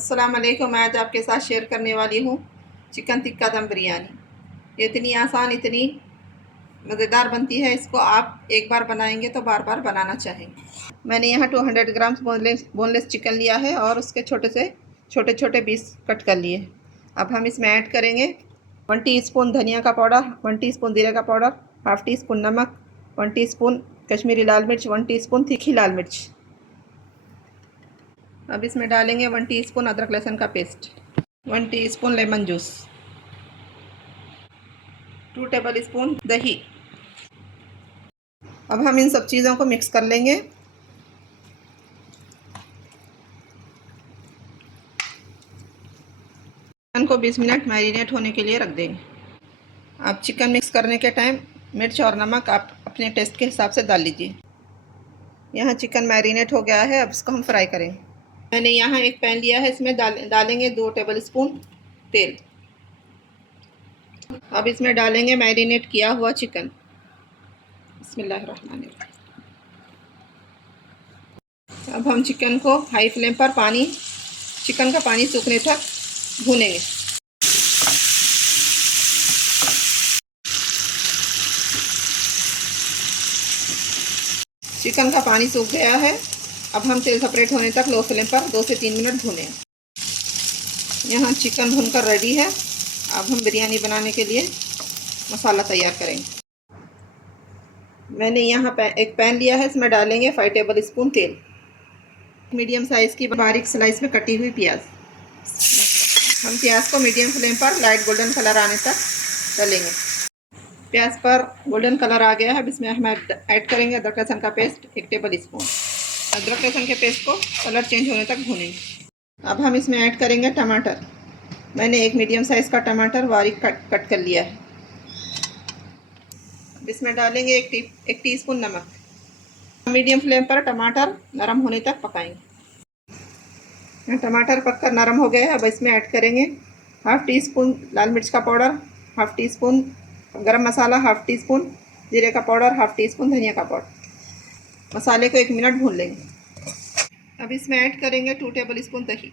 अस्सलाम वालेकुम। मैं आज आपके साथ शेयर करने वाली हूँ चिकन टिक्का दम बिरयानी। ये इतनी आसान, इतनी मज़ेदार बनती है। इसको आप एक बार बनाएंगे तो बार बार बनाना चाहेंगे। मैंने यहाँ 200 ग्राम बोनलेस चिकन लिया है और उसके छोटे छोटे पीस कट कर लिए। अब हम इसमें ऐड करेंगे 1 टीस्पून धनिया का पाउडर, 1 टीस्पून जीरे का पाउडर, हाफ़ टी स्पून नमक, 1 टीस्पून कश्मीरी लाल मिर्च, 1 टीस्पून तीखी लाल मिर्च। अब इसमें डालेंगे 1 टीस्पून अदरक लहसुन का paste, 1 teaspoon lemon juice, 2 table spoon दही। अब हम इन सब चीज़ों को मिक्स कर लेंगे। चिकन को 20 मिनट मैरिनेट होने के लिए रख देंगे। आप चिकन मिक्स करने के टाइम मिर्च और नमक आप अपने टेस्ट के हिसाब से डाल लीजिए। यहाँ चिकन मैरिनेट हो गया है। अब इसको हम फ्राई करेंगे। मैंने यहाँ एक पैन लिया है, इसमें डालेंगे 2 टेबल स्पून तेल। अब इसमें डालेंगे मैरिनेट किया हुआ चिकन। बिस्मिल्लाहिर्रहमानिर्रहीम। अब हम चिकन को हाई फ्लेम पर चिकन का पानी सूखने तक भूनेंगे। चिकन का पानी सूख गया है। अब हम तेल सेपरेट होने तक लो फ्लेम पर 2 से 3 मिनट भूनें। यहाँ चिकन भूनकर रेडी है। अब हम बिरयानी बनाने के लिए मसाला तैयार करेंगे। मैंने यहाँ एक पैन लिया है, इसमें डालेंगे 5 टेबल स्पून तेल। मीडियम साइज़ की बारीक स्लाइस में कटी हुई प्याज। हम प्याज को मीडियम फ्लेम पर लाइट गोल्डन कलर आने तक तलेंगे। प्याज पर गोल्डन कलर आ गया है। अब इसमें हम ऐड करेंगे अदरक लहसुन का पेस्ट 1 टेबल स्पून। अदरक लहसुन के पेस्ट को कलर चेंज होने तक भूनेंगे। अब हम इसमें ऐड करेंगे टमाटर। मैंने एक मीडियम साइज़ का टमाटर बारीक कट कर लिया है। इसमें डालेंगे 1 टीस्पून नमक। मीडियम फ्लेम पर टमाटर नरम होने तक पकाएंगे। टमाटर पककर नरम हो गया है। अब इसमें ऐड करेंगे हाफ़ टी स्पून लाल मिर्च का पाउडर, हाफ़ टी स्पून गरम मसाला, हाफ़ टी स्पून जीरे का पाउडर, हाफ़ टी स्पून धनिया का पाउडर। मसाले को 1 मिनट भून लेंगे। अब इसमें ऐड करेंगे 2 टेबल स्पून दही।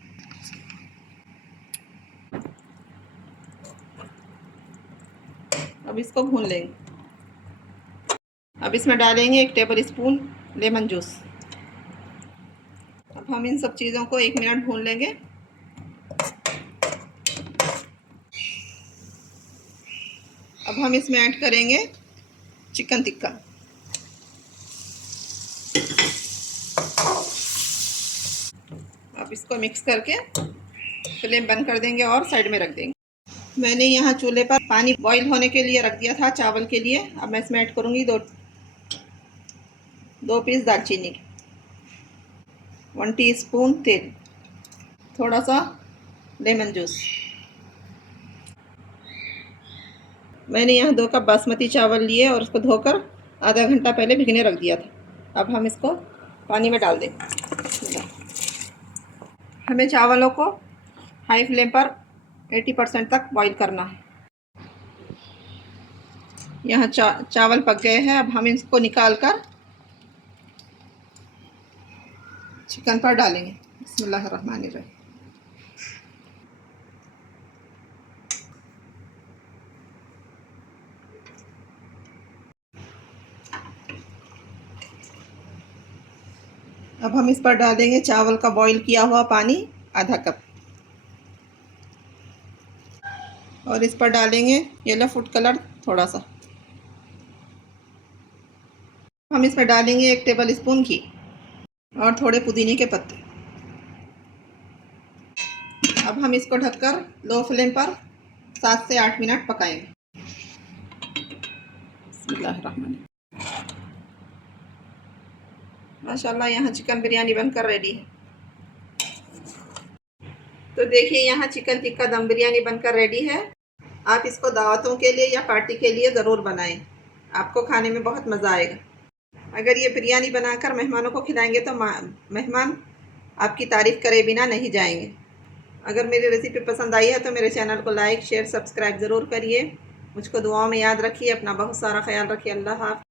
अब इसको भून लेंगे। अब इसमें डालेंगे 1 टेबल स्पून लेमन जूस। अब हम इन सब चीज़ों को 1 मिनट भून लेंगे। अब हम इसमें ऐड करेंगे चिकन टिक्का। अब इसको मिक्स करके फ्लेम बंद कर देंगे और साइड में रख देंगे। मैंने यहाँ चूल्हे पर पानी बॉईल होने के लिए रख दिया था चावल के लिए। अब मैं इसमें ऐड करूँगी 2 पीस दालचीनी, 1 टीस्पून तेल, थोड़ा सा लेमन जूस। मैंने यहाँ 2 कप बासमती चावल लिए और उसको धोकर आधा घंटा पहले भिगने रख दिया था। अब हम इसको पानी में डाल देंगे। हमें चावलों को हाई फ्लेम पर 80% तक बॉईल करना है। यहाँ चावल पक गए हैं। अब हम इसको निकाल कर चिकन पर डालेंगे। बिस्मिल्लाहिर्रहमानिर्रहीम। अब हम इस पर डालेंगे चावल का बॉईल किया हुआ पानी आधा कप, और इस पर डालेंगे येलो फूड कलर थोड़ा सा। हम इसमें डालेंगे 1 टेबल स्पून घी और थोड़े पुदीने के पत्ते। अब हम इसको ढककर लो फ्लेम पर 7 से 8 मिनट पकाएंगे। माशाल्लाह, यहाँ चिकन बिरयानी बनकर रेडी है। तो देखिए, यहाँ चिकन टिक्का दम बिरयानी बनकर रेडी है। आप इसको दावतों के लिए या पार्टी के लिए ज़रूर बनाएं। आपको खाने में बहुत मज़ा आएगा। अगर ये बिरयानी बनाकर मेहमानों को खिलाएंगे तो मेहमान आपकी तारीफ़ करे बिना नहीं जाएंगे। अगर मेरी रेसिपी पसंद आई है तो मेरे चैनल को लाइक, शेयर, सब्सक्राइब ज़रूर करिए। मुझको दुआओं में याद रखिए। अपना बहुत सारा ख्याल रखिए। अल्लाह हाफ़िज़।